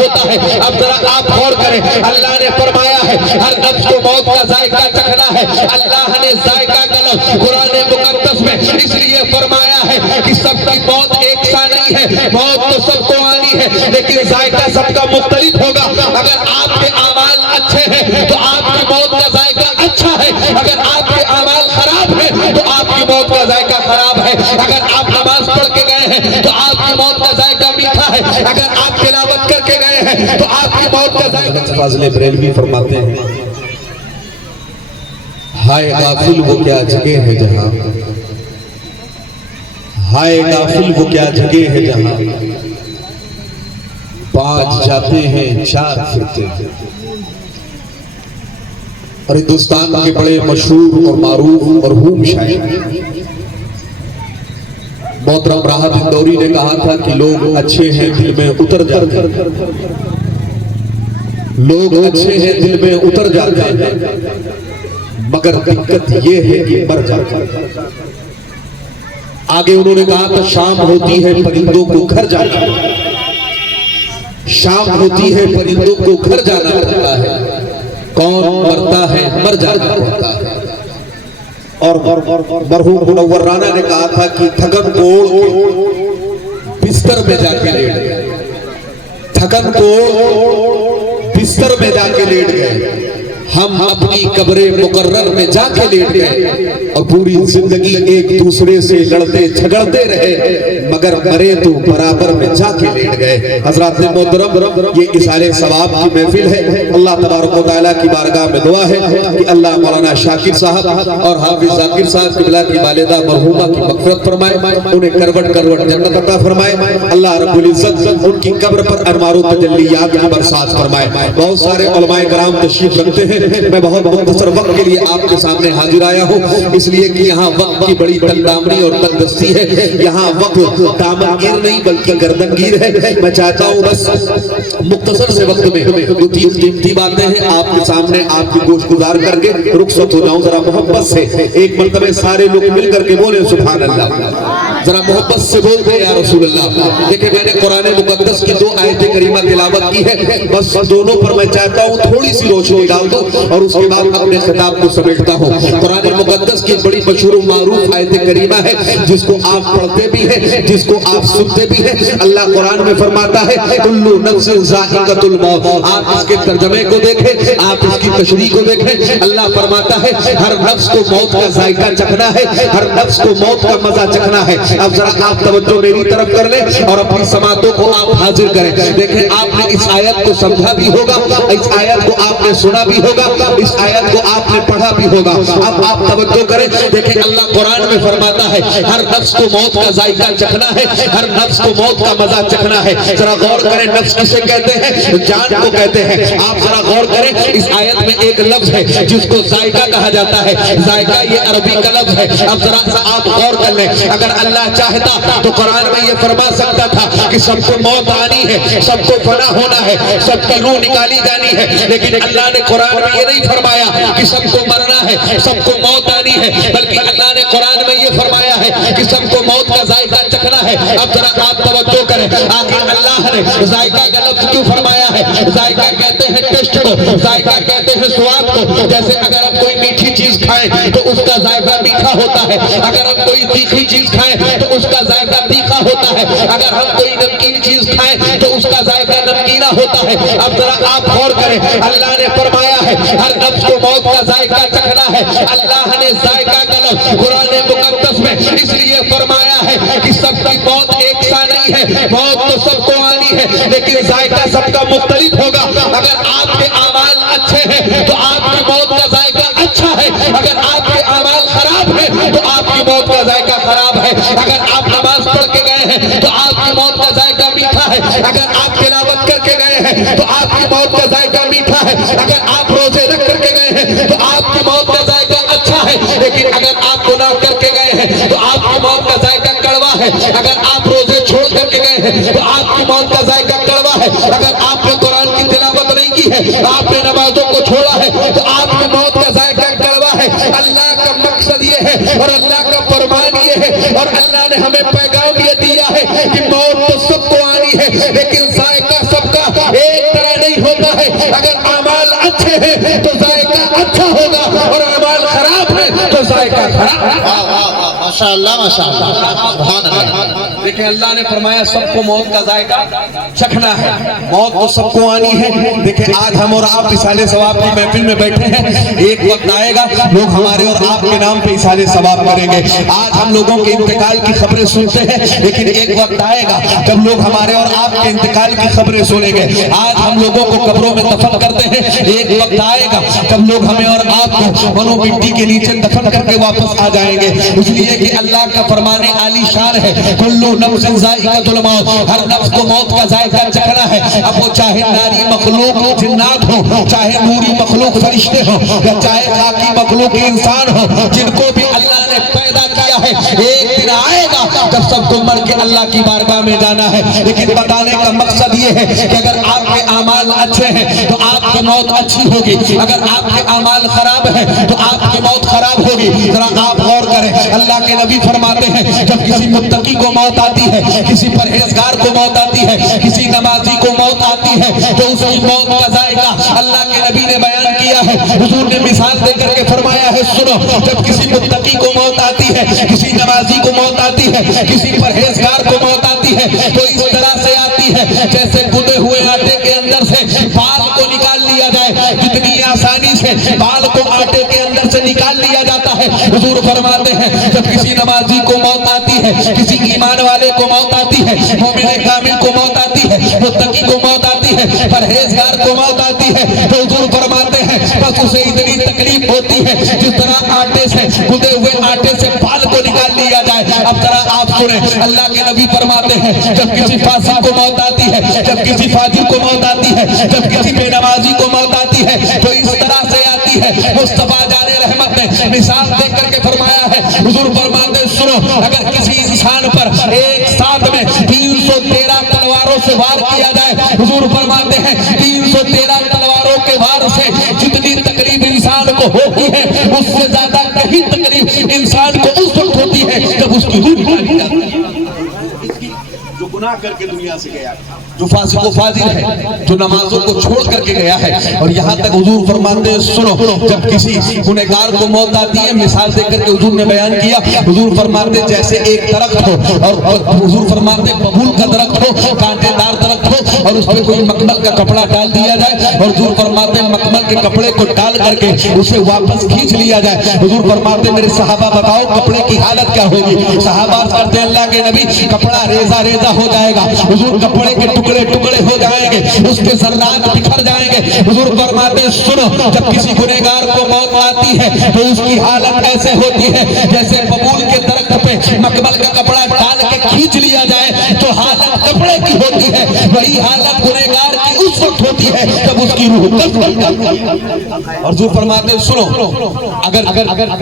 ہوتا ہے. اب ذرا آپ غور کریں, اللہ نے فرمایا ہے ہر نفس کو موت کا ذائقہ چکھنا ہے. اللہ نے ذائقہ کا لفظ قرآن مقدس میں اس لیے فرمایا ہے کہ سب کی موت ایک سا نہیں ہے, موت تو سب کو آنی ہے لیکن ذائقہ سب کا مختلف ہوگا. اگر آپ کے اعمال اچھے ہیں تو آپ کی موت کا ذائقہ اچھا ہے, اگر آپ کے اعمال خراب ہیں تو آپ کی موت کا ذائقہ خراب ہے. اگر آپ نماز پڑھ کے گئے ہیں تو آپ کی موت کا ذائقہ میٹھا ہے, اگر آپ تلاوت کر کے گئے ہیں تو آپ کی موت کا ذائقہ. فاضل بریلوی فرماتے ہیں, ہائے غافل وہ کیا جگہ ہے جہاں, ہائے غافل وہ کیا جگہ ہے جہاں, پانچ جاتے ہیں چار پھرتے ہیں. اور ہندوستان کے بڑے مشہور اور معروف مرحوم شاعر محترم راحت اندوری نے کہا تھا کہ لوگ اچھے ہیں دل میں اتر جاتے ہیں, لوگ اچھے ہیں دل میں اتر جاتے ہیں, مگر دقت یہ ہے کہ مر جاتے ہیں. آگے انہوں نے کہا تھا شام ہوتی ہے پرندوں کو گھر جانا, شام ہوتی ہے پرندوں کو گھر جانا پڑتا ہے, کون مرتا ہے مر جانا پڑتا ہے. اور مرحوم منور رانا نے کہا تھا کہ تھکن کوڑ بستر میں جا کے لیٹ گئے, تھکن کوڑ بستر میں جا کے لیٹ گئے, ہم اپنی قبر مقرر میں جا کے لیٹ گئے اور پوری زندگی ایک دوسرے سے لڑتے جھگڑتے رہے مگر مرے تو برابر میں جا کے لیٹ گئے. حضرات محترم, یہ اصالِ ثواب کی محفل ہے. اللہ تبارک و تعالیٰ کی بارگاہ میں دعا ہے کہ اللہ مولانا شاکر صاحب اور حافظ ذاکر صاحب قبلہ کی والدہ مرحومہ کی مغفرت فرمائے, انہیں کروٹ کروٹ جنت عطا فرمائے. اللہ رب العزت ان کی قبر پر انوار و تجلیات کی برسات فرمائے. بہت سارے علماء کرام تشریف رکھتے ہیں, میں بہت مختصر وقت کے لیے آپ کے سامنے حاضر آیا ہوں اس لیے کہ یہاں وقت کی بڑی تلدامنی اور تلدستی ہے. یہاں وقت دامن گیر نہیں بلکہ گردن گیر ہے. میں چاہتا ہوں بس مختصر سے وقت میں جو تین قیمتی باتیں ہیں آپ کے سامنے آپ کی گوش گزار کر کے رخصت ہو جاؤں. ذرا محبت سے ایک مرتبہ سارے لوگ مل کر کے بولیں سبحان اللہ, ذرا محبت سے بولتے یا رسول اللہ. دیکھیں میں نے قرآن مقدس کی 2 آیت کریمہ تلاوت کی ہے, بس دونوں پر میں چاہتا ہوں تھوڑی سی روشنی ڈال دو اور اس کے بعد اپنے خطاب کو سمیٹتا ہوں. قرآن مقدس کی بڑی مشہور و معروف آیت کریمہ ہے جس کو آپ پڑھتے بھی ہیں, جس کو آپ سنتے بھی ہیں. اللہ قرآن میں فرماتا ہے کل نفس ذائقۃ الموت. آپ اس کے ترجمے کو دیکھیں, آپ اس کی تشریح کو دیکھیں. اللہ فرماتا ہے ہر نفس کو موت کا ذائقہ چکھنا ہے, ہر نفس کو موت کا مزہ چکھنا ہے. اب ذرا آپ توجہ میری طرف کر لیں اور اپنی سماعتوں کو آپ حاضر کریں. دیکھیں آپ نے اس آیت کو سمجھا بھی ہوگا, اس آیت کو آپ نے سنا بھی ہوگا, اس آیت کو آپ نے پڑھا بھی ہوگا. اب آپ توجہ کریں, دیکھیں اللہ قرآن میں فرماتا ہے ہر نفس کو موت کا ذائقہ چکھنا ہے, ہر نفس کو موت کا مزہ چکھنا ہے. ذرا غور کریں نفس کسے کہتے ہیں, جان کو کہتے ہیں. آپ ذرا غور کریں اس آیت میں ایک لفظ ہے جس کو ذائقہ کہا جاتا ہے. ذائقہ یہ عربی کا لفظ ہے. اب ذرا آپ غور کر لیں, اگر اللہ چاہتا تو قرآن میں یہ فرما سکتا تھا کہ سب کو موت آنی ہے, سب کو فنا ہونا ہے, سب کی روح نکالی جانی ہے. لیکن اللہ نے قرآن میں یہ نہیں فرمایا کہ سب کو مرنا ہے, سب کو موت آنی ہے, بلکہ اللہ نے قرآن میں یہ فرمایا ہے کہ سب کو موت کا ذائقہ چکھنا ہے. اب ذرا آپ توجہ کریں, آخر اللہ نے ذائقہ کا لفظ کیوں فرمایا ہے؟ ذائقہ کہتے ہیں ٹیسٹ کو, ذائقہ کہتے ہیں سواد کو. جیسے اگر ہم کوئی میٹھی چیز کھائیں تو اس کا ذائقہ میٹھا ہوتا ہے, اگر ہم کوئی تیکھی چیز کھائیں تو اس کا ذائقہ تیکھا ہوتا ہے, اگر ہم کوئی نمکین چیز کھائیں تو اس کا ذائقہ نمکینہ ہوتا ہے. اب ذرا آپ غور کریں, اللہ نے فرمایا ہے ہر نفس کو موت کا ذائقہ چکھنا ہے. اللہ نے ذائقہ کا لفظ قرآن مقدس میں اس لیے فرمایا ہے کہ سب کی موت ایک سا نہیں ہے, موت تو سب کو آنی ہے لیکن ذائقہ سب کا مختلف ہوگا. اگر آپ کے اعمال اچھے ہیں تو آپ کی موت کا ذائقہ اچھا ہے, اگر آپ کے اعمال خراب ہیں تو آپ کی موت کا ذائقہ خراب ہے. اگر آپ نماز پڑھ کے گئے ہیں تو آپ کی موت کا ذائقہ میٹھا ہے, اگر آپ تلاوت کر کے گئے ہیں تو آپ کی موت کا ذائقہ میٹھا ہے, اگر آپ روزے رکھ کر کے گئے ہیں تو آپ کی موت کا ذائقہ اچھا ہے. لیکن اگر آپ گناہ کر کے گئے ہیں تو آپ کی موت کا ذائقہ کڑوا ہے, اگر آپ روزے چھوڑ کر کے گئے ہیں تو آپ کی موت کا ذائقہ کڑوا ہے, اگر آپ نے قرآن کی تلاوت نہیں کی ہے, آپ نے نمازوں کو چھوڑا ہے تو آپ کی موت کا ذائقہ کڑوا ہے. اللہ کا مقصد یہ ہے اور اللہ کا فرمان یہ ہے اور اللہ نے ہمیں پیغام یہ دیا ہے کہ موت تو سب کو آنی ہے لیکن ذائقہ سب کا ایک ہیں تو ذائقہ اچھا ہوگا، اور اعمال خراب ہے تو ذائقہ خراب ہے۔ واہ واہ واہ، ماشاءاللہ ماشاءاللہ، سبحان اللہ۔ دیکھیں اللہ نے فرمایا سب کو موت کا ذائقہ چکھنا ہے، موت تو سب کو آنی ہے۔ دیکھیں آج ہم اور آپ اصالِ ثواب کی محفل میں بیٹھے ہیں، ایک وقت آئے گا لوگ ہمارے اور آپ کے نام پہ اصالِ ثواب کریں گے۔ آج ہم لوگوں کے انتقال کی خبریں سنتے ہیں، لیکن ایک وقت آئے گا جب لوگ ہمارے اور آپ کے انتقال کی خبریں سنیں گے۔ آج ہم لوگوں کو قبروں میں دفن کرتے ہیں، ایک وقت آئے گا جب لوگ ہمیں اور آپ کو منو مٹی کے نیچے دفن کر کے واپس آ جائیں گے، اس لیے کہ اللہ کا فرمان عالی شان ہے، کلو نفس ذائقۃ الموت، ہر نفس کو موت کا ذائقہ چکھنا ہے۔ اب وہ چاہے ناری مخلوق جنات ہو، چاہے نوری مخلوق فرشتے ہو، یا چاہے خاکی مخلوق انسان ہو، جن کو بھی اللہ نے پیدا کیا ہے، ایک دن آئے گا جب سب کو مر کے اللہ کی بارگاہ میں جانا ہے۔ لیکن بتانے کا مقصد یہ ہے کہ اگر آپ کے اعمال اچھے ہیں تو آپ کی موت اچھی ہوگی، اگر آپ کے اعمال خراب ہیں تو آپ کی موت خراب ہوگی۔ ذرا آپ غور کریں، اللہ کے نبی فرماتے ہیں جب کسی متقی کو موت آتی ہے، کسی پرہیزگار کو موت آتی ہے، کسی نمازی کو موت آتی ہے، تو اس کی موت کا ذائقہ اللہ کے نبی نے بیان کیا ہے۔ حضور نے مثال دے کر کے فرمایا ہے سنو، جب کسی متقی کو موت آتی ہے، کسی نمازی کو موت آتی ہے، کسی پرہیزگار کو موت آتی ہے، تو اس طرح سے آتی ہے جیسے گندے ہوئے آٹے کے اندر سے بال کو نکال لیا جائے، جتنی آسانی سے بال کو آٹے کے اندر سے نکال لیا جاتا ہے۔ حضور فرماتے ہیں جب کسی نمازی کو موت آتی ہے، کسی ایمان والے کو موت آتی ہے، مومن کامل کو موت آتی ہے، متقی کو موت آتی ہے، پرہیزگار کو موت آتی ہے، تو حضور فرماتے ہیں بس اسے اتنی تکلیف ہوتی ہے جس طرح آٹے سے گندے ہوئے آٹے سے بال کو نکال لیا جائے۔ اب ذرا آپ سنیں، اللہ کے نبی فرماتے ہیں جب کسی فاسق کو موت آتی ہے، جب کسی فاجر کو موت آتی ہے، جب کسی بے نمازی کو موت آتی ہے، تو اس طرح سے آتی ہے۔ مصطفیٰ جان رحمت نے مثال دے کر کے فرمایا ہے، حضور فرماتے سنو، اگر کسی انسان پر ایک ساتھ میں 313 تلواروں سے وار کیا جائے، حضور فرماتے ہیں 313 تلواروں کے وار سے جتنی تکلیف انسان کو ہوتی ہے، اس سے زیادہ کہیں تکلیف انسان کو اس وقت ہوتی ہے جب اس کی روح نکالی جاتی ہے۔ جو گناہ کر کے دنیا سے گیا، جو فاسق و فاجر ہے، جو نمازوں کو چھوڑ کر کے گیا ہے، اور یہاں تک حضور فرماتے ہیں سنو، جب کسی گنہگار کو موت آتی ہے، مثال دے کر کے حضور نے بیان کیا، حضور فرماتے جیسے ایک درخت ہو، اور حضور فرماتے ببول کا درخت ہو، کانٹے دار درخت ہو، اور اس پہ کوئی مکمل کا کپڑا ڈال دیا جائے، اور حضور فرماتے مکمل کے کپڑے کو ڈال کر کے اسے واپس کھینچ لیا جائے۔ حضور فرماتے میرے صحابہ بتاؤ کپڑے کی حالت کیا ہوگی؟ صحابہ کرتے ہیں اللہ کے نبی کپڑا ریزہ ریزہ ہو جائے گا، حضور کپڑے کے ٹکڑے ٹکڑے ہو جائیں گے، اس کے ذرات بکھر جائیں گے۔ حضور فرماتے ہیں سنو، جب کسی گنہگار کو موت آتی ہے تو اس کی حالت ایسے ہوتی ہے جیسے ببول کے درخت پہ مکمل کا کپڑا ڈال کے کھینچ لیا جائے تو حالت کپڑے کی ہوتی ہے، وہی حالت گنہگار کی اس وقت ہوتی ہے جب اس کی روح قبض کر جاتی ہے۔ اور حضور فرماتے ہیں سنو، اگر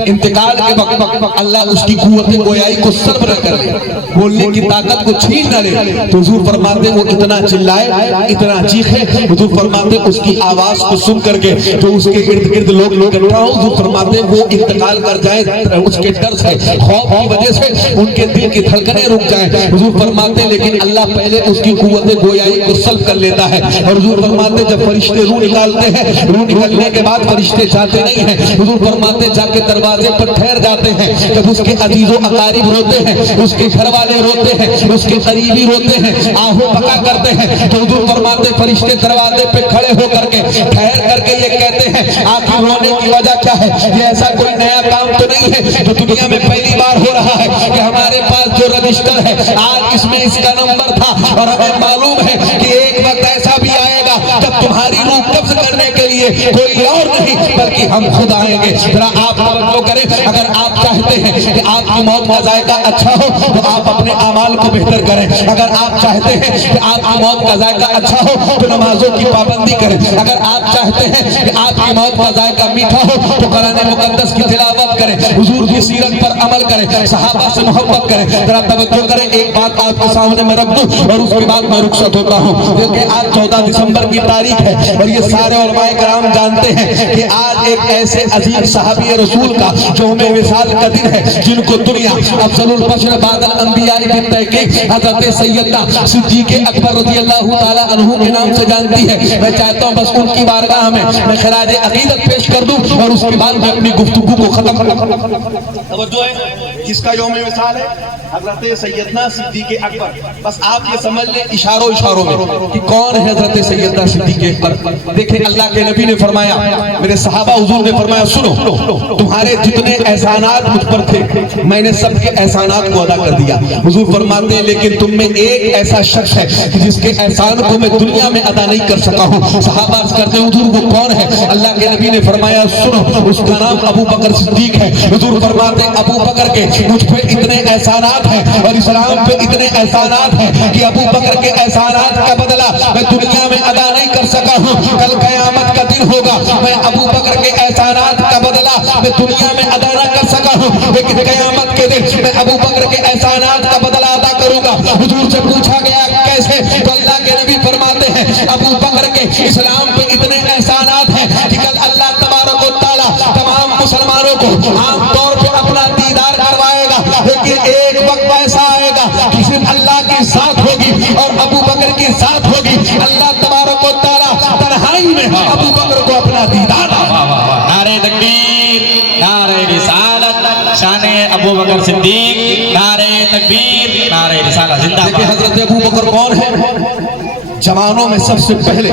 انتقال کے وقت اللہ اس کی قوت گویائی کو سلب نہ کر لے، بولنے کی طاقت کو چھین نہ لے، تو حضور فرماتے وہ اتنا چلائے، اتنا چیخے، حضور فرماتے اس کی آواز کو سن کر کے جو اس کے ارد گرد لوگ اکٹھا ہو، حضور فرماتے وہ انتقال کر جائیں اس کے ڈر سے، خوف کی وجہ سے ان کے دل کی دھڑکنیں رک جائیں۔ حضور فرماتے لیکن اللہ پہلے اس کی قوت گویائی کو سلب کر لیتا ہے، اور حضور فرماتے جب فرشتے روح نکالتے ہیں، روح نکلنے کے بعد فرشتے جاتے نہیں ہیں، حضور فرماتے جا کے دروازے پر ٹھہر جاتے ہیں، جب اس کے عزیز و اقارب روتے ہیں، اس کے گھر والے روتے ہیں، اس کے قریبی روتے ہیں، آہو پکا کرتے ہیں، تو حضور فرماتے فرشتے دروازے پہ کھڑے ہو کر کے ٹھہر کر کے یہ کہتے ہیں آخر رونے کی وجہ کیا ہے؟ یہ ایسا کوئی نیا کام تو نہیں ہے جو دنیا میں پہلی بار ہو رہا ہے کہ ہمارے پاس جو رجسٹر ہے آج اس میں اس کا نمبر تھا، اور ہمیں معلوم ہے کہ ایک وقت ایسا بھی آئے گا جب تمہاری روح قبض کرنے کے لیے کوئی اور نہیں بلکہ ہم خود آئیں گے۔ ذرا آپ توجہ کریں، اگر آپ چاہتے ہیں کہ آپ کی موت کا ذائقہ اچھا ہو تو آپ اپنے اعمال کو بہتر کریں، اگر آپ چاہتے ہیں کہ آپ کی موت کا ذائقہ اچھا ہو تو نمازوں کی پابندی کریں، اگر آپ چاہتے ہیں کہ آپ کی موت کا ذائقہ میٹھا ہو تو قرآن مقدس کی تلاوت کریں، حضور کی سیرت پر عمل کریں، صحابہ سے محبت کریں۔ ذرا توجہ کریں، ایک بات آپ کے سامنے میں رکھ دوں اور اس کے بعد میں رخصت ہوتا ہوں، کیونکہ آج 14 دسمبر کی تاریخ ہے اور یہ سارے علماء کرام کرام جانتے ہیں کہ آج ایک ایسے عظیم صحابی رسول کا یوم وصال کا دن ہے جن کو دنیا افضل البشر بعد الانبیاء کی تحقیق حضرت سیدنا صدیق اکبر رضی اللہ تعالی عنہ کے نام سے جانتی ہے. میں چاہتا ہوں بس ان کی بارگاہ میں خراج عقیدت پیش کر دوں اور اس کے بعد میں اپنی گفتگو کو ختم کروں. توجہ ہے کس کا یوم وصال ہے؟ حضرت سیدنا صدیق اکبر. بس آپ یہ سمجھ لیں اشاروں میں کہ کون ہے حضرت سیدنا صدیق اکبر. دیکھیں اللہ کے نبی نے فرمایا, میرے صحابہ حضور نے فرمایا, سنو تمہارے جتنے احسانات مجھ پر تھے میں نے سب کے احسانات کو ادا کر دیا. حضور فرماتے ہیں لیکن تم میں ایک ایسا شخص ہے جس کے احسان کو میں دنیا میں ادا نہیں کر سکا ہوں. صحابہ عرض کرتے ہیں حضور وہ کون ہے؟ اللہ کے نبی نے فرمایا سنو اس کا نام ابو بکر صدیق ہے. حضور فرماتے ہیں ابو بکر کے مجھ پہ اتنے احسانات ہیں اور اسلام پہ اتنے احسانات ہیں کہ ابو بکر کے احسانات کا بدلہ میں دنیا میں ادا نہیں کر سکا ہوں. کل قیامت کا دن ہوگا میں ابو بکر کے احسانات کا بدلہ میں دنیا میں ادا نہ کر سکا ہوں لیکن قیامت کے دن میں ابو بکر کے احسانات کا بدلہ ادا کروں گا. حضور سے پوچھا گیا کیسے؟ تو اللہ کے نبی فرماتے ہیں ابو بکر کے اسلام پہ اتنے احسانات ہیں کہ کل اللہ تبارک و تعالیٰ تمام مسلمانوں کو عام طور پہ اپنا دیدار کروائے گا لیکن ایک وقت ایسا آئے گا کہ صرف اللہ کی ذات ہوگی اور ابو بکر کی ذات ہوگی. اللہ تبارک و تعالیٰ تنہائی میں ابو بکر کو اپنا دیدار. نعرہ تکبیر، نعرہ رسالت، شان ابو بکر صدیق، نعرہ تکبیر، نعرہ رسالت زندہ باد. حضرت ابو بکر کون ہے؟ جوانوں میں سب سے پہلے,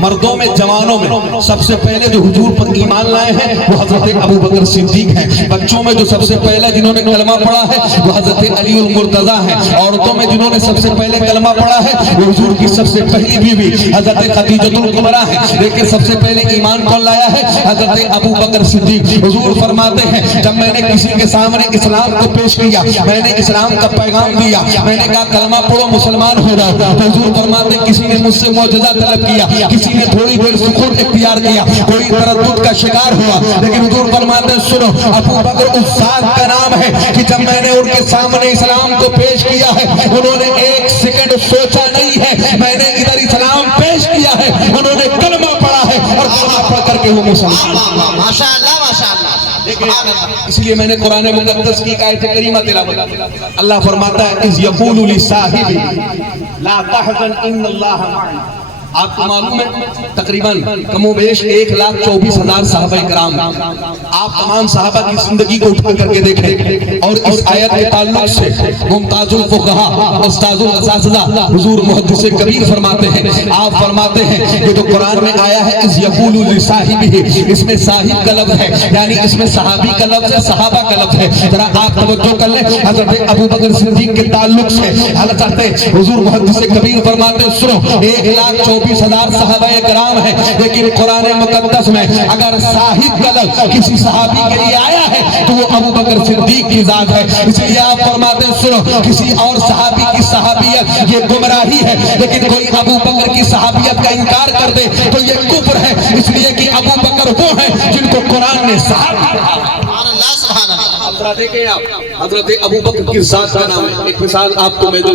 مردوں میں جوانوں میں سب سے پہلے جو حضور پر ایمان لائے ہیں وہ حضرت ابو بکر صدیق ہیں. بچوں میں جو سب سے پہلے جنہوں نے کلمہ پڑھا ہے وہ حضرت علی المرتضیٰ ہیں. عورتوں میں جنہوں نے سب سے پہلے کلمہ پڑھا ہے وہ حضور کی سب سے پہلی بیوی حضرت خدیجہ الکبریٰ ہیں. لیکن سب سے پہلے ایمان کون لایا ہے؟ حضرت ابو بکر صدیق. حضور فرماتے ہیں جب میں نے کسی کے سامنے اسلام کو پیش کیا, میں نے اسلام کا پیغام دیا, میں نے کہا کلمہ پڑھو مسلمان ہو جاؤ, تو حضور فرماتے ہیں کسی نے مجھ سے معجزہ طلب کیا, کسی نے تھوڑی دیر سکون اختیار کیا, کوئی تردد کا شکار ہوا, لیکن حضور فرماتے ہیں سنو ابو بکر اس ذات کا نام ہے کہ جب میں نے ان کے سامنے اسلام کو پیش کیا ہے انہوں نے ایک سیکنڈ سوچا نہیں ہے, میں نے ادھر اسلام پیش کیا ہے, انہوں نے کلمہ پڑھا ہے اور کلمہ پڑھ کر کے وہ مسلمان. ماشاءاللہ ماشاءاللہ. اس لیے میں نے قرآن مقدس کی آیت کریمہ تلاوت. اللہ فرماتا ہے اذ یقول لصاحبہ لا تحزن ان اللہ معنا. آپ کو معلوم ہے تقریباً کم و بیش 1,24,000 صحابہ کرام. آپ تمام صحابہ کی زندگی کو اٹھا کر کے دیکھیں اور اس آیت کے تعلق سے ممتاز الفقہاء استاذ الاساتذہ حضور محدث کبیر فرماتے ہیں, آپ فرماتے ہیں یہ تو قرآن میں آیا ہے اذ یقول لصاحبہ, اس میں صاحب کا لفظ ہے یعنی اس میں صحابی کا لفظ ہے, صحابہ کا لفظ ہے. ذرا آپ توجہ کر لیں حضرت ابو بکر صدیق کے تعلق سے حضرت حضور محدث کبیر فرماتے ہیں سنو 1,24,000 صحابہ کرام ہیں لیکن قرآن مقدس میں اگر صاحب کا لفظ کسی صحابی کے لیے آیا ہے تو وہ ابو بکر صدیق کی ذات ہے. اس لیے آپ فرماتے ہیں سنو کسی اور صحابی کی صحابیت یہ گمراہی ہے لیکن کوئی ابو بکر کی صحابیت کا انکار کر دے تو یہ کفر ہے, اس لیے کہ ابو بکر وہ ہیں جن کو قرآن نے صحابی کہا. دیکھیں آپ حضرت ابو بکر کی ذات کا نام ہے. ایک مثال آپ کو میں دوں,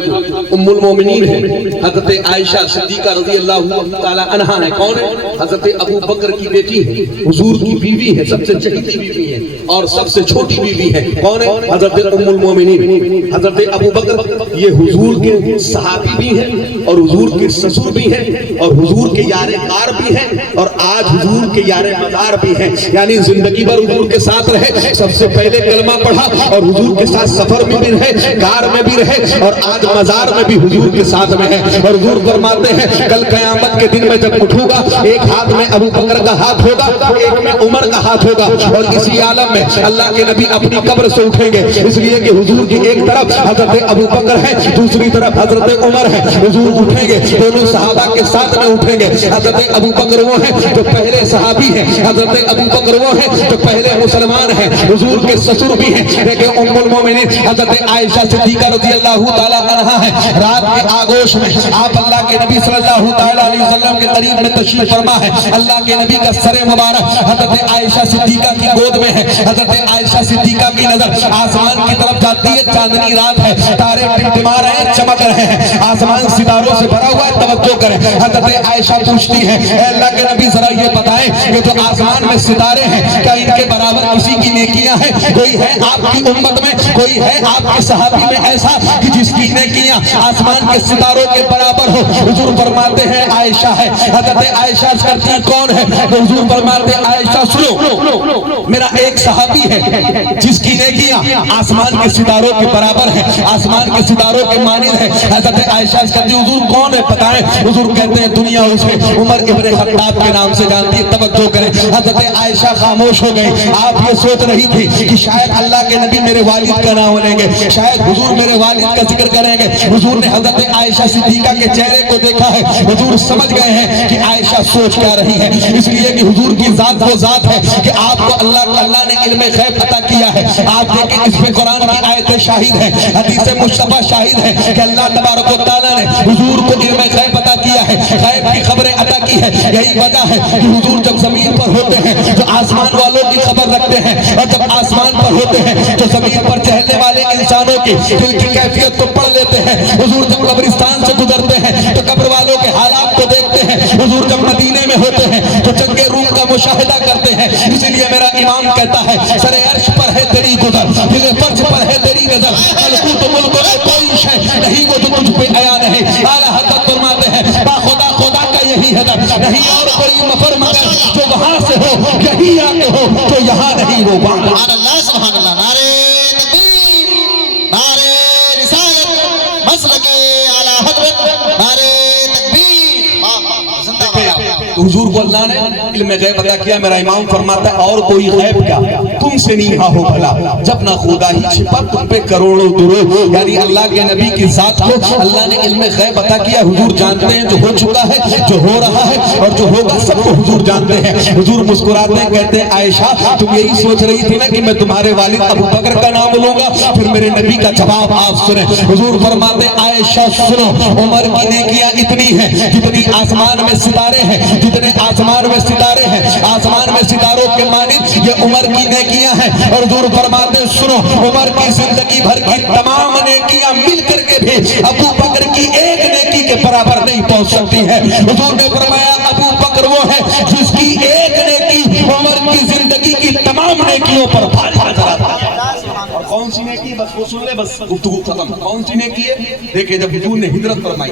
ام المومنین ہے حضرت عائشہ صدیقہ رضی اللہ تعالی عنہا ہے. کون ہے؟ حضرت ابو بکر کی بیٹی ہے, حضور کی بیوی ہے, سب سے چہیتی بیوی ہے اور سب سے چھوٹی بیوی ہے. کون ہے؟ حضرت ام المومنین. حضرت ابو بکر یہ حضور کے صحابی بھی ہیں اور حضور کے سسر بھی ہیں اور حضور کے یار غار بھی ہیں اور آج حضور کے یار مزار بھی ہیں. یعنی زندگی بھر حضور کے ساتھ رہے, سب سے پہلے کلمہ پڑھا اور حضور کے ساتھ سفر میں بھی رہے, غار میں بھی رہے اور آج مزار میں بھی حضور کے ساتھ میں ہے. اور حضور فرماتے ہیں کل قیامت کے دن میں جب اٹھوں گا ایک ہاتھ میں ابو بکر کا ہاتھ ہوگا, ایک میں عمر کا ہاتھ ہوگا اور اسی عالم میں اللہ کے نبی اپنی قبر سے اٹھیں گے, اس لیے کہ حضور کی ایک طرف حضرت ابو بکر ہے, دوسری طرف حضرت عمر ہے. حضور اٹھیں گے دونوں صحابہ کے ساتھ میں اٹھیں گے. حضرت ابو بکر وہ ہیں جو پہلے صحابی ہیں, حضرت ابو بکر وہ ہیں جو پہلے مسلمان ہیں, حضور کے سسر بھی ہیں. لیکن ام المومنین حضرت عائشہ صدیقہ رضی اللہ تعالی عنہا ہے. رات کے آغوش میں آپ اللہ کے نبی صلی اللہ تعالی علیہ وسلم کے قریب میں تشریف فرما ہے. اللہ کے نبی کا سر مبارک حضرت عائشہ صدیقہ کی گود میں ہے. حضرت عائشہ عائشہ صدیقہ کی نظر آسمان کی طرف جاتی ہے، چاندنی رات ہے، تارے ٹمٹما رہے ہیں، چمک رہے ہیں، آسمان ستاروں سے بھرا ہوا ہے، توجہ کریں۔ حضرت عائشہ پوچھتی ہے اے اللہ کے نبی ذرا یہ بتائیں کہ جو آسمان میں ستارے ہیں کیا ان کے برابر کسی کی نیکیاں ہیں؟ کوئی ہے آپ کی امت میں، کوئی ہے آپ کے صحابی میں ایسا کہ جس کی نیکیاں آسمان کے ستاروں کے برابر ہو؟ حضور فرماتے ہیں عائشہ ہے۔ حضرت عائشہ کرتی ہیں کون ہے؟ تو حضور فرماتے ہیں عائشہ سنو، میرا ایک صحابی ہے جس کی نیکیاں آسمان کے ستاروں کے برابر ہیں، آسمان کے ستاروں کے مانند ہیں۔ حضرت عائشہ کرتی ہیں حضور کون ہے بتائیں؟ حضور کہتے ہیں دنیا اسے عمر ابن خطاب کے نام سے جانتی ہے۔ توجہ کریں، حضرت عائشہ خاموش ہو گئی۔ آپ یہ سوچ رہی تھی کہ شاید اللہ کے نبی میرے والد کا نام لیں گے، شاید حضور میرے والد کا ذکر کریں گے۔ حضور نے حضرت عائشہ صدیقہ کے چہرے کو دیکھا ہے، حضور سمجھ گئے ہیں کہ عائشہ سوچ کیا رہی ہے، اس لیے کہ حضور کی ذات وہ ذات ہے کہ آپ کو اللہ نے علم غیب عطا کیا ہے۔ آپ دیکھیں اس میں قرآن کی آیتیں شاہد ہیں، حدیث مصطفیٰ شاہد ہے کہ اللہ تبارک و تعالیٰ نے حضور کو علم غیب عطا کیا ہے، غیب کی خبریں عطا کی ہے۔ یہی وجہ ہے کہ حضور جب زمین پر ہوتے ہیں تو آسمان والوں کی خبر رکھتے ہیں، اور جب آسمان پر ہوتے ہیں تو زمین پر چہلنے والے انسانوں کی دل کی کیفیت کو پڑھ لیتے ہیں۔ حضور جب قبرستان سے گزرتے ہیں تو قبر والوں کے حالات کو دیکھتے ہیں۔ حضور جب مدینے میں ہوتے ہیں تو جنگ روم کا مشاہدہ کرتے ہیں۔ اسی لیے میرا امام کہتا ہے سر عرش پر ہے تیری گزر، دل فرش پر ہے تیری نظر، ملکوت ملک میں کوئی شے نہیں وہ جو تجھ پہ عیاں نہیں۔ اعلیٰ حضرت فرماتے ہیں با خدا خدا کا یہی ہدف نہیں اور کوئی مفر مگر جو وہاں سے ہو یہی آتے ہو تو یہاں نہیں وہ وہاں۔ سبحان اللہ سبحان اللہ، نعرہ تکبیر، نعرہ رسالت، مسلک اعلیٰ حضرت، نعرہ تکبیر، زندہ باد۔ حضور کو اللہ نے علم غیب عطا کیا۔ میرا امام فرماتا ہے اور کوئی غیب کیا تم سے نیہا ہو بھلا، جب نہ خدا ہی چھپا تم پہ کروڑوں درود۔ یعنی اللہ کے نبی کی ذات کو اللہ نے علم غیب عطا کیا۔ حضور جانتے ہیں جو ہو چکا ہے، جو ہو رہا ہے اور جو ہوگا سب کو حضور جانتے ہیں۔ حضور مسکراتے ہیں کہتے ہیں عائشہ تم یہی سوچ رہی تھی نا کہ میں تمہارے والد ابو بکر کا نام لوں گا؟ پھر میرے نبی کا جواب آپ سنیں۔ حضور فرماتے ہیں عائشہ سنو، عمر کی نیکیاں اتنی ہیں جتنی آسمان میں ستارے ہیں، جتنے آسمان میں ستارے ہیں، آسمان میں ستاروں کے مانند یہ عمر کی نیکیاں ہیں۔ اور حضور فرماتے ہیں سنو، عمر کی زندگی بھر کی تمام نیکیاں مل کر کے بھی ابو بکر کی ایک نیکی کے برابر نہیں پہنچ سکتی ہیں۔ حضور نے فرمایا ابو بکر وہ ہے جس کی ایک نیکی عمر کی زندگی کی تمام نیکیوں پر بھاری نظر آتا ہے۔ اور کون سی نیکی؟ بس وہ سن لے، بس گفتگو ختم۔ کون سی نیکی ہے؟ دیکھیں جب حضور نے ہجرت فرمائی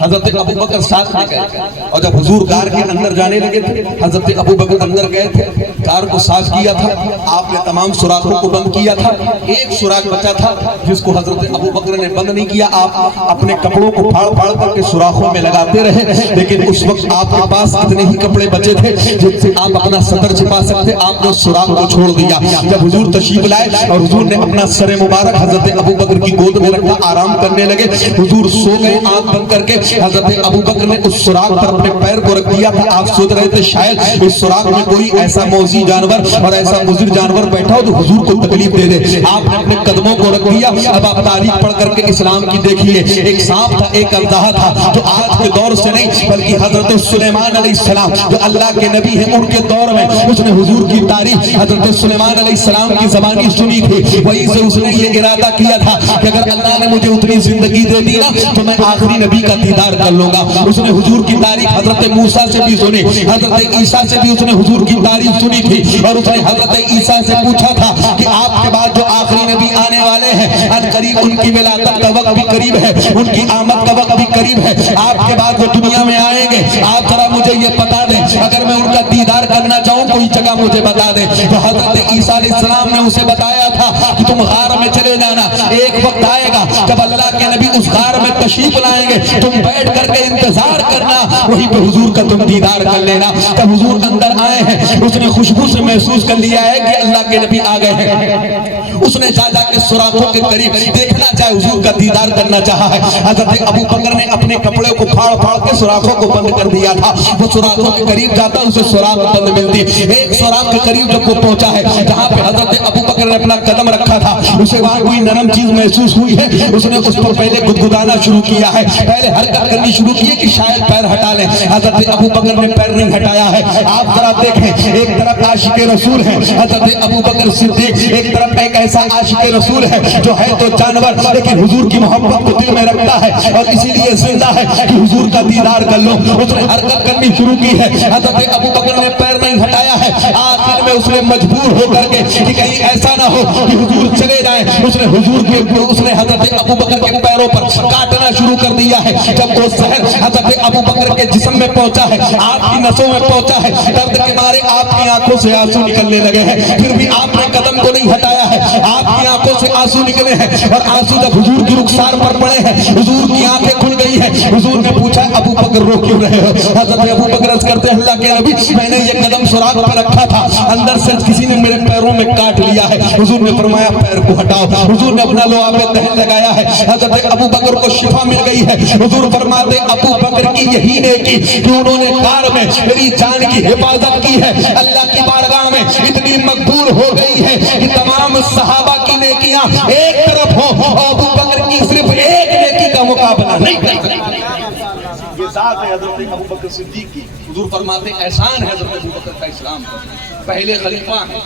حضرت ابو بکر ساتھ میں گئے، اور جب حضور کار کے اندر جانے لگے تھے حضرت ابو بکر اندر گئے تھے، کار کو صاف کیا تھا، آپ نے تمام سوراخوں کو بند کیا تھا، ایک سوراخ بچا تھا جس کو حضرت ابو بکر نے بند نہیں کیا۔ آپ اپنے کپڑوں کو پھاڑ پھاڑ کر کے سوراخوں میں لگاتے رہے، لیکن اس وقت آپ کے پاس اتنے ہی کپڑے بچے تھے جن سے آپ اپنا سطر چھپا سکتے، آپ نے سوراخ کو چھوڑ دیا۔ جب حضور تشریف لائے اور حضور نے اپنا سر مبارک حضرت ابو بکر کی گود میں رکھا، آرام کرنے لگے، حضور سو گئے آنکھ بند کر کے۔ حضرت ابو بکر نے اس سوراخ پر اپنے پیر کو رکھ دیا تھا۔ آپ سوچ رہے تھے شاید اس سوراخ میں کوئی ایسا موذی جانور اور ایسا مضر جانور بیٹھا ہو تو حضور کو تکلیف دے دے۔ آپ نے اپنے قدموں کو رکھ دیا۔ اب آپ تاریخ پڑھ کر کے اسلام کی دیکھیے، ایک سانپ تھا، ایک اژدہا تھا جو آج کے دور سے نہیں بلکہ حضرت سلیمان علیہ السلام جو اللہ کے نبی ہیں ان کے دور میں اس نے حضور کی تاریخ حضرت سلیمان علیہ السلام کی زبانی سنی تھی۔ وہیں سے اس نے یہ ارادہ کیا تھا کہ اگر اللہ نے مجھے اتنی زندگی دے دی نا تو میں آخری نبی کا دیدار کر لوں گا۔ اس نے حضور کی تاریخ حضرت موسیٰ سے بھی سنی، حضرت عیسیٰ سے بھی اس نے حضور کی تاریخ سنی تھی، اور اس نے حضرت عیسیٰ سے پوچھا تھا کہ آپ کے بعد جو آخری نبی آنے والے ہیں ان قریب ان کی ولادت کا وقت بھی قریب ہے، ان کی آمد کا وقت بھی قریب ہے، آپ کے بعد وہ دنیا میں آئیں گے، آپ ذرا مجھے یہ بتا دیں، اگر میں ان کا دیدار کرنا چاہوں کوئی جگہ مجھے بتا دیں۔ تو حضرت عیسیٰ علیہ السلام نے اسے بتایا تھا کہ تم غار میں چلے جانا، ایک وقت آئے گا جب اللہ کے نبی اس غار میں تشریف لائیں گے، تم بیٹھ کر کے انتظار کرنا، وہیں پہ حضور کا تم دیدار کر لینا۔ جب حضور اندر آئے ہیں اس نے خوشبو سے محسوس کر لیا ہے کہ اللہ کے نبی آ گئے ہیں۔ اس نے جا جا کے سوراخوں کے قریب دیکھنا چاہے حضور کا دیدار کرنا چاہا ہے. حضرت ابو بکر نے اپنے کپڑے کو پھاڑ پھاڑ کے سوراخوں کو بند کر دیا تھا. وہ سوراخوں کے قریب جاتا اسے سوراخ بند ملتی. ایک سوراخ کے قریب جب وہ پہنچا ہے جہاں پہ حضرت ابو بکر نے اپنا قدم رکھا تھا, اسے وہاں کوئی نرم چیز محسوس ہوئی ہے. اس نے اس پر پہلے گدگدانا شروع کیا ہے, پہلے حرکت کرنی شروع کی ہے کہ شاید پیر ہٹا لیں. حضرت ابو بکر نے پیر نہیں ہٹایا ہے. آپ ذرا دیکھیں, ایک طرف عاشق رسول ہے حضرت ابو بکر صدیق, ایک طرف ایک ایسا عاشق رسول ہے جو ہے تو جانور لیکن حضور کی محبت کو دل میں رکھتا ہے اور اسی لیے زندہ ہے کہ حضور کا دیدار کر لو. اس نے حرکت کرنی شروع کی ہے. حضرت ابو بکر نے پیر نہیں ہٹایا ہے. آخر میں اس نے مجبور ہو کر کے کہ کہیں ایسا نہ ہو کہ حضور چلے جائیں, اس نے حضرت ابو بکر کے پیروں پر کاٹنا شروع کر دیا ہے. جب وہ زہر حضرت ابو بکر کے جسم میں پہنچا ہے, آپ کی نسوں میں پہنچا ہے, درد کے مارے آپ کی آنکھوں سے آنسو نکلنے لگے ہیں. پھر بھی آپ نے قدم کو نہیں ہٹایا ہے. آپ کی آنکھوں سے آنسو نکلے ہیں اور آنسو جب حضور کی رخسار پر پڑے ہیں حضور کی آنکھیں کھل گئی ہیں. حضور نے پوچھا ابو بکر رو کیوں رہے ہو؟ حضرت ابو بکر عرض کرتے ہیں اللہ کے نبی میں نے یہ قدم سوراخ پر رکھا تھا, اندر سے کسی نے میرے پیروں میں کاٹ لیا ہے. حضور نے فرمایا پیر کو ہٹاؤ. حضور نے اپنا لعاب دہن لگایا ہے. حضرت ابو بکر کو شفا مل گئی ہے. حضور فرماتے ابو بکر کی یہی نیکی کہ انہوں نے کار میں میری جان کی حفاظت کی ہے, اللہ کی بارگاہ میں اتنی مقبول ہو گئی ہے کہ تمام صحابہ کی نیکیاں ایک طرف ہوں اور ابو بکر کی صرف ایک نیکی کا مقابلہ نہیں کر سکتی. یہ ذات ہے حضرت ابو بکر صدیق کی. حضور فرماتے احسان ہے حضرت ابو بکر کا اسلام پر. پہلے خلیفہ ہیں,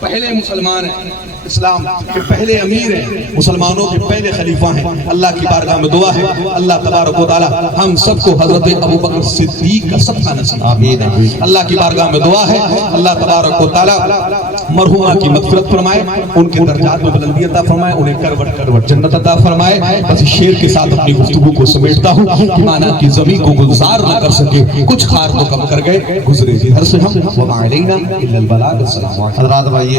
پہلے مسلمان ہیں, اسلام کے پہلے امیر ہیں, مسلمانوں کے پہلے خلیفہ ہیں. اللہ کی بارگاہ میں دعا ہے اللہ تبارک و تعالی ہم سب کو حضرت ابو بکر صدیق کا صدقہ نصیب آمین. اللہ کی بارگاہ میں دعا ہے اللہ تبارک و تعالی مرحومہ کی مغفرت فرمائے, ان کے درجات میں بلندی عطا فرمائے, انہیں کروٹ کروٹ جنت عطا فرمائے. بس اس شعر کے ساتھ اپنی گفتگو کو سمیٹتا ہوں کہ مانا کہ زمین کو گلزار نہ کر سکے, کچھ خار تو کم کر گئے, گزرے جدھر سے ہم وما علینا الا البلاغ. السلام علیکم. حضرات بھائی